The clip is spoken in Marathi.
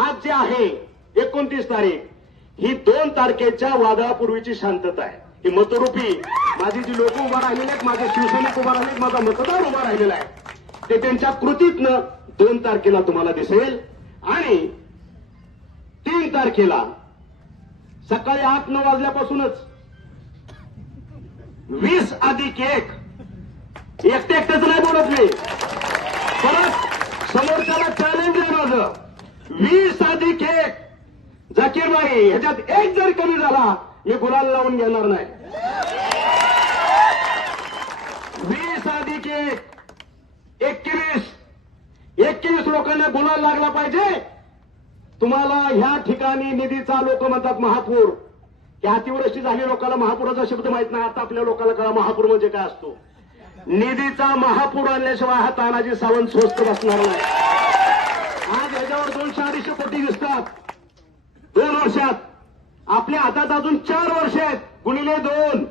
आज जे आहे 29 तारीख, ही 2 तारखेच्या वादळापूर्वीची शांतता आहे. ही मतरूपी माझी जी लोक उभा राहिलेले आहेत, माझे शिवसैनिक उभा राहिले, माझा मतदार उभा राहिलेला आहे, ते त्यांच्या कृतीतनं 2 तारखेला तुम्हाला दिसेल. आणि 3 तारखेला सकाळी 8-9 वाजल्यापासूनच 20 अधिक 1 एकट्याच नाही बोलत मी, परत समोरच्याला चॅलेंज आहे माझं. 20 अधिक 1 जाकीर भाई, ह्याच्यात 1 जर कमी झाला मी गुलाल लावून घेणार नाही. 20 अधिक 1 21 लोकांना गुलाल लागला पाहिजे. तुम्हाला ह्या ठिकाणी निधीचा लोक म्हणतात महापूर, की अतिवृष्टी झाली, लोकांना महापुराचा शब्द माहित नाही. आता आपल्या लोकांना कळा महापूर म्हणजे काय असतो. निधीचा महापूर आणल्याशिवाय हा तानाजी सावंत स्वस्त बसणार नाही. आज ह्याच्यावर 200-250 कोटी दिसतात 2 वर्षात. आपल्या हातात अजून 4 वर्ष आहेत, गुणिले 2